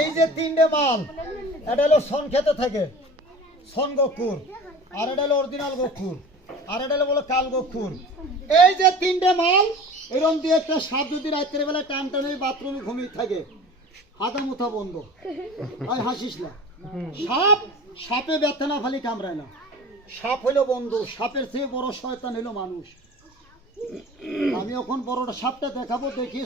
এই যে তিনটে মাল, এটা হলো সন খেতে থাকে, সন গক্ষুর, আর এটা হলো অরিজিনাল গক্ষুর, আর এটা হলো বলো কাল গক্ষুর। এই যে তিনটে মাল এরকম দিয়ে একটা সাপ যদি রাত্রে বেলা টান টানে বাথরুমে ঘুমিয়ে থাকে, হাতা মুথা বন্ধ, আর হাসিস না। সাপ সাপে ব্যথা না খালি কামড়ায় না, সাপ হইলো বন্ধু, সাপের চেয়ে বড় শয়তান হইলো মানুষ। আমি এখন বড়টা সাপটা দেখাবো, দেখিস